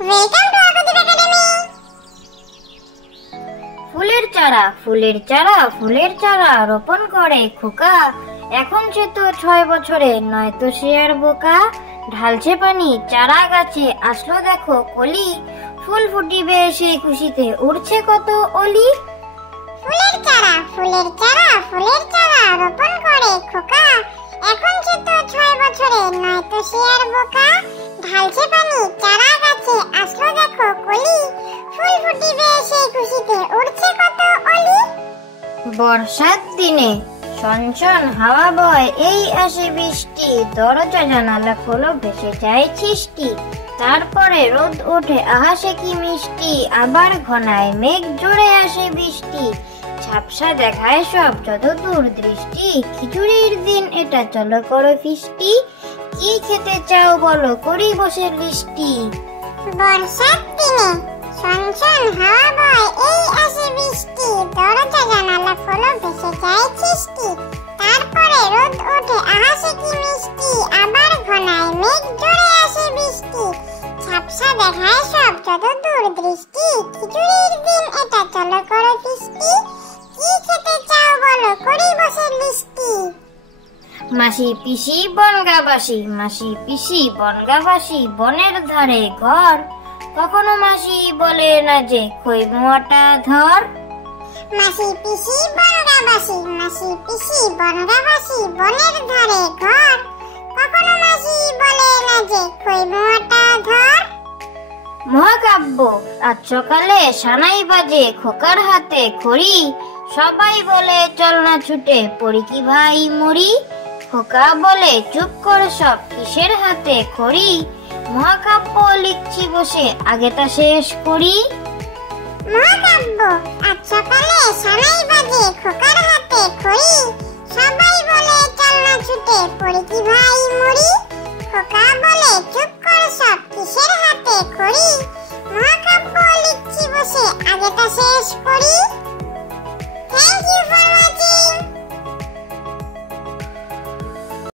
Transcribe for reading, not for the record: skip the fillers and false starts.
Welcome to Arshdeep academy. ফুলের চারা রোপণ করে খোকা। এখন সে তো 6 বছরের, নয়তো সে আর বোকা। ঢালছে পানি চারা গাছে, আসলো দেখো কলি। ফুল ফুটিবে সেই খুশিতে, উড়ছে কত অলি। ফুলের চারা রোপণ করে খোকা। এখন সে তো 6 বছরের, নয়তো সে আর বোকা। ঢালছে পানি চারা গাছে, আসলো দেখো কলি। ফুল ফুটিবে সেই খুশিতে, উড়ছে কত অলি। বর্ষার দিনে ছনছন হাওয়া বয়, এই আসে বৃষ্টি। দরজা জানালা খোলো, ভেসে যায় সৃষ্টি। তারপরে রোদ ওঠে, আহাসে কি মিষ্টি। আবার ঘনায় মেঘ, জোরে আসে বৃষ্টি। ঝাপসা দেখায় সব যত দূর দৃষ্টি। খিচুড়ির দিন এটা, চলো করো ফিস্টি। কি খেতে চাও বলো, করি বসে লিস্টি। বর্ষার দিনে ছনছন হাওয়া বয়, এই আসে বৃষ্টি। দরজা জানালা খোলো, ভেসে যায় সৃষ্টি। তারপরে রোদ ওঠে, আহাসে কি মিষ্টি। আবার ঘনায় মেঘ, জোরে আসে বৃষ্টি। ঝাপসা দেখায় সব যত দূর দৃষ্টি। খিচুড়ির দিন এটা, চলো করো ফিস্টি। কি খেতে চাও বলো, করি বসে লিস্টি। মাসি পিসি বনগাবাসী, বনের ধারে ঘর। কখনো মাসি বলে না যে, খই মোয়াটা ধর। মাসি পিসি বনগাবাসী, বনের ধারে ঘর। কখনো মাসি বলে না যে, খই মোয়াটা ধর। মহাকাব্য। আজ সকালে সানাই বাজে, খোকার হাতে খড়ি। সবাই বলে চল না ছুটে, পড়ি কি ভাই মরি। খোকা বলে চুপ করে সব, কিসের হাতে খড়ি। মহাকাব্য লিখছি বসে, আগেটা শেষ করি। মহাকাব্য। আজ সকালে সানাই বাজে, খোকার হাতে খড়ি। সবাই বলে চল না ছুটে, পড়ি কি ভাই মরি। খোকা বলে চুপ করে সব, কিসের হাতে খড়ি। মহাকাব্য লিখছি বসে, আগেটা শেষ করি। Thank you.